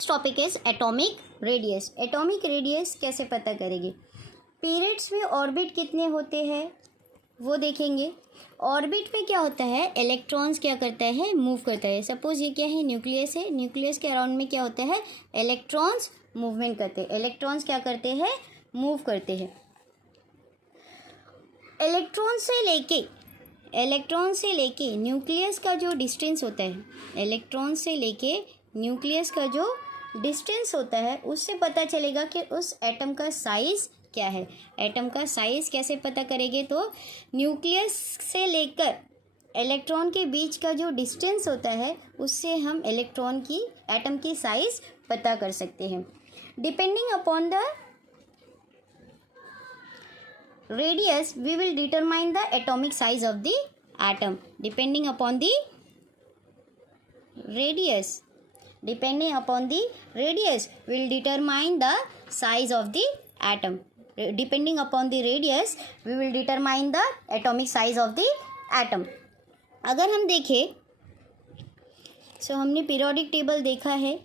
Topic is atomic radius. Atomic radius कैसे पता करेंगे? पीरियड्स में ऑर्बिट कितने होते हैं वो देखेंगे। ऑर्बिट में क्या होता है, इलेक्ट्रॉन्स क्या करता है, मूव करता है। सपोज ये क्या है, न्यूक्लियस है। न्यूक्लियस के अराउंड में क्या होता है, इलेक्ट्रॉन्स मूवमेंट करते हैं। इलेक्ट्रॉन्स क्या करते हैं, मूव करते हैं। इलेक्ट्रॉन से लेके न्यूक्लियस का जो डिस्टेंस होता है, इलेक्ट्रॉन से लेके न्यूक्लियस का जो डिस्टेंस होता है, उससे पता चलेगा कि उस एटम का साइज़ क्या है। एटम का साइज़ कैसे पता करेंगे? तो न्यूक्लियस से लेकर इलेक्ट्रॉन के बीच का जो डिस्टेंस होता है, उससे हम इलेक्ट्रॉन की, एटम की साइज़ पता कर सकते हैं। Depending upon the radius we will determine the atomic size of the atom. Depending upon the radius we will determine the size of the atom. Depending upon the radius we will determine the atomic size of the atom. अगर हम देखें, सो हमने periodic table देखा है।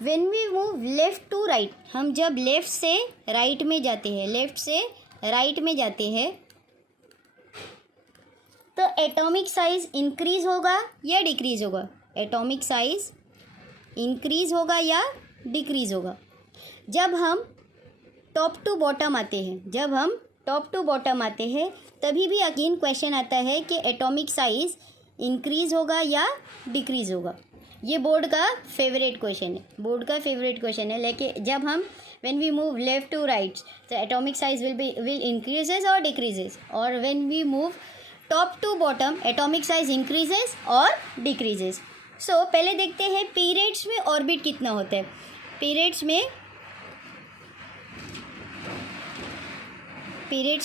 When we move left to right, हम जब left से right में जाते हैं, तो एटॉमिक साइज इंक्रीज होगा या डिक्रीज होगा? एटॉमिक साइज इंक्रीज होगा या डिक्रीज होगा? जब हम टॉप टू बॉटम आते हैं, तभी भी अगेन क्वेश्चन आता है कि एटॉमिक साइज इंक्रीज होगा या डिक्रीज होगा। ये बोर्ड का फेवरेट क्वेश्चन है। लेकिन जब हम when we move left to right, तो एटॉमिक साइज विल इंक्रीजेस और डिक्रीजेस, और when we move top to bottom atomic size increases और डिक्रीजेस। सो पहले देखते हैं पीरियड्स में ऑर्बिट कितना होता है। पीरियड्स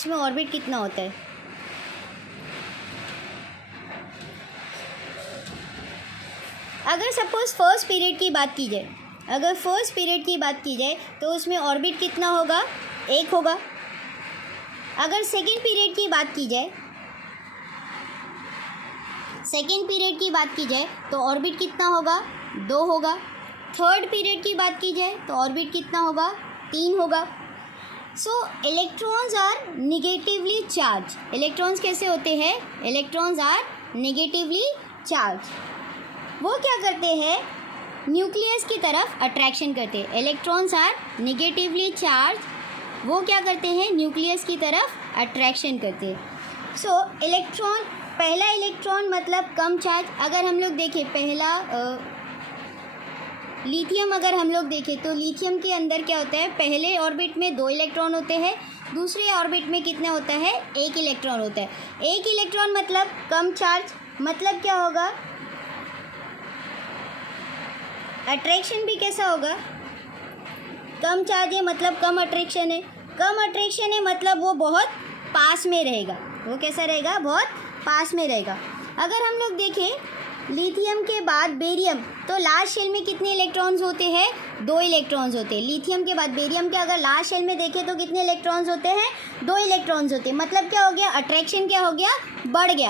में ऑर्बिट कितना होता है? अगर सपोज फर्स्ट पीरियड की बात की जाए, तो उसमें ऑर्बिट कितना होगा? 1 होगा। अगर सेकेंड पीरियड की बात की जाए तो ऑर्बिट कितना होगा? 2 होगा। थर्ड पीरियड की बात की जाए तो ऑर्बिट कितना होगा? 3 होगा। So electrons are negatively charge. Electrons कैसे होते हैं? Electrons are negatively charge. वो क्या करते हैं? न्यूक्लियस की तरफ अट्रैक्शन करते हैं। इलेक्ट्रॉन्स आर निगेटिवली चार्ज, वो क्या करते हैं? न्यूक्लियस की तरफ अट्रैक्शन करते हैं। सो पहला इलेक्ट्रॉन मतलब कम चार्ज। अगर हम लोग देखें लिथियम, अगर हम लोग देखें तो लिथियम के अंदर क्या होता है? पहले ऑर्बिट में 2 इलेक्ट्रॉन होते हैं, दूसरे ऑर्बिट में कितना होता है? 1 इलेक्ट्रॉन होता है। 1 इलेक्ट्रॉन मतलब कम चार्ज, मतलब क्या होगा? अट्रैक्शन भी कैसा होगा? कम चार्ज है मतलब कम अट्रैक्शन है। कम अट्रैक्शन है मतलब वो बहुत पास में रहेगा। वो कैसा रहेगा? बहुत पास में रहेगा। अगर हम लोग देखें लिथियम के बाद बेरियम, तो लास्ट शेल में कितने इलेक्ट्रॉन्स होते हैं? 2 इलेक्ट्रॉन्स होते हैं। लिथियम के बाद बेरियम के अगर लास्ट शेल में देखें तो कितने इलेक्ट्रॉन्स होते हैं? 2 इलेक्ट्रॉन्स होते हैं। मतलब क्या हो गया? अट्रैक्शन क्या हो गया? बढ़ गया।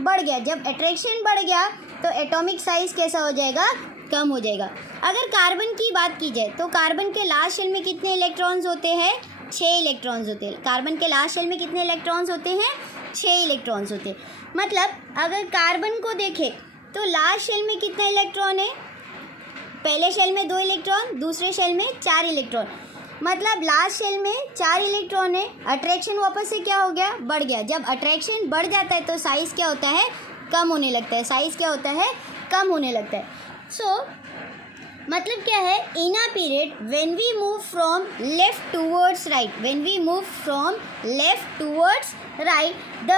बढ़ गया। जब अट्रैक्शन बढ़ गया तो एटॉमिक साइज कैसा हो जाएगा? कम हो जाएगा। अगर कार्बन की बात की जाए तो कार्बन के लास्ट शेल में कितने इलेक्ट्रॉन्स होते हैं? 6 इलेक्ट्रॉन्स होते हैं। कार्बन के लास्ट शेल में कितने इलेक्ट्रॉन्स होते हैं? 6 इलेक्ट्रॉन्स होते हैं। मतलब अगर कार्बन को देखें तो लास्ट शेल में कितने इलेक्ट्रॉन है? पहले शेल में 2 इलेक्ट्रॉन, दूसरे शेल में 4 इलेक्ट्रॉन। मतलब लास्ट शेल में 4 इलेक्ट्रॉन है। अट्रैक्शन वापस से क्या हो गया? बढ़ गया। जब अट्रैक्शन बढ़ जाता है तो साइज़ क्या होता है? कम होने लगता है। सो मतलब क्या है? In a period when we move from left towards right, the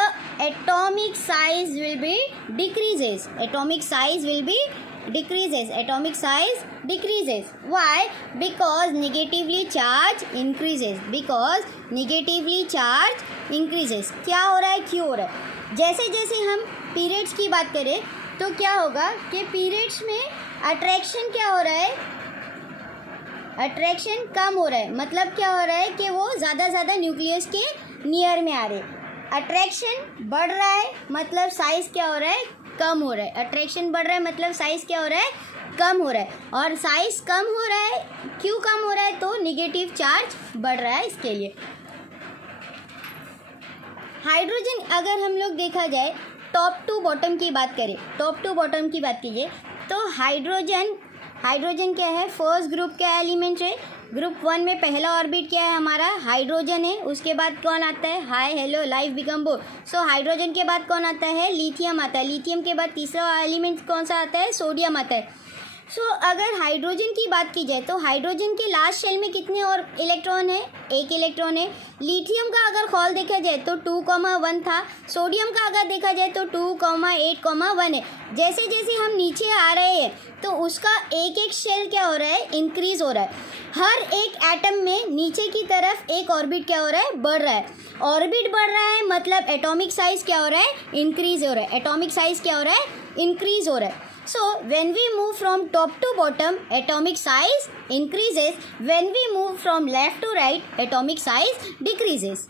atomic size will be decreases. Why? Because negatively charge increases. क्या हो रहा है? क्यों हो रहा है? जैसे जैसे हम पीरियड्स की बात करें तो क्या होगा कि पीरियड्स में अट्रैक्शन क्या हो रहा है? अट्रैक्शन कम हो रहा है। मतलब क्या हो रहा है कि वो ज़्यादा न्यूक्लियस के नियर में आ रहे। अट्रैक्शन बढ़ रहा है मतलब साइज़ क्या हो रहा है, कम हो रहा है। अट्रैक्शन बढ़ रहा है मतलब साइज़ क्या हो रहा है, कम हो रहा है। और साइज़ कम हो रहा है, क्यों कम हो रहा है, तो निगेटिव चार्ज बढ़ रहा है इसके लिए। हाइड्रोजन अगर हम लोग देखा जाए टॉप टू बॉटम की बात करें, टॉप टू बॉटम की बात कीजिए तो हाइड्रोजन क्या है, फर्स्ट ग्रुप क्या एलिमेंट है, ग्रुप 1 में पहला ऑर्बिट क्या है हमारा, हाइड्रोजन है। उसके बाद कौन आता है, hi hello life become bore. So hydrogen के बाद कौन आता है, लिथियम आता है। लिथियम के बाद तीसरा एलिमेंट कौन सा आता है, सोडियम आता है। सो अगर हाइड्रोजन की बात की जाए तो हाइड्रोजन के लास्ट शेल में कितने और इलेक्ट्रॉन है, एक इलेक्ट्रॉन है। लिथियम का अगर खोल देखा जाए तो 2,1 था। सोडियम का अगर देखा जाए तो 2,8,1 है। जैसे जैसे हम नीचे आ रहे हैं तो उसका एक एक शेल क्या हो रहा है, इंक्रीज हो रहा है। हर एक एटम में नीचे की तरफ एक ऑर्बिट क्या हो रहा है, बढ़ रहा है। ऑर्बिट बढ़ रहा है मतलब एटॉमिक साइज क्या हो रहा है, इंक्रीज हो रहा है। एटॉमिक साइज क्या हो रहा है, इंक्रीज हो रहा है। So when we move from top to bottom, atomic size increases. When we move from left to right, atomic size decreases.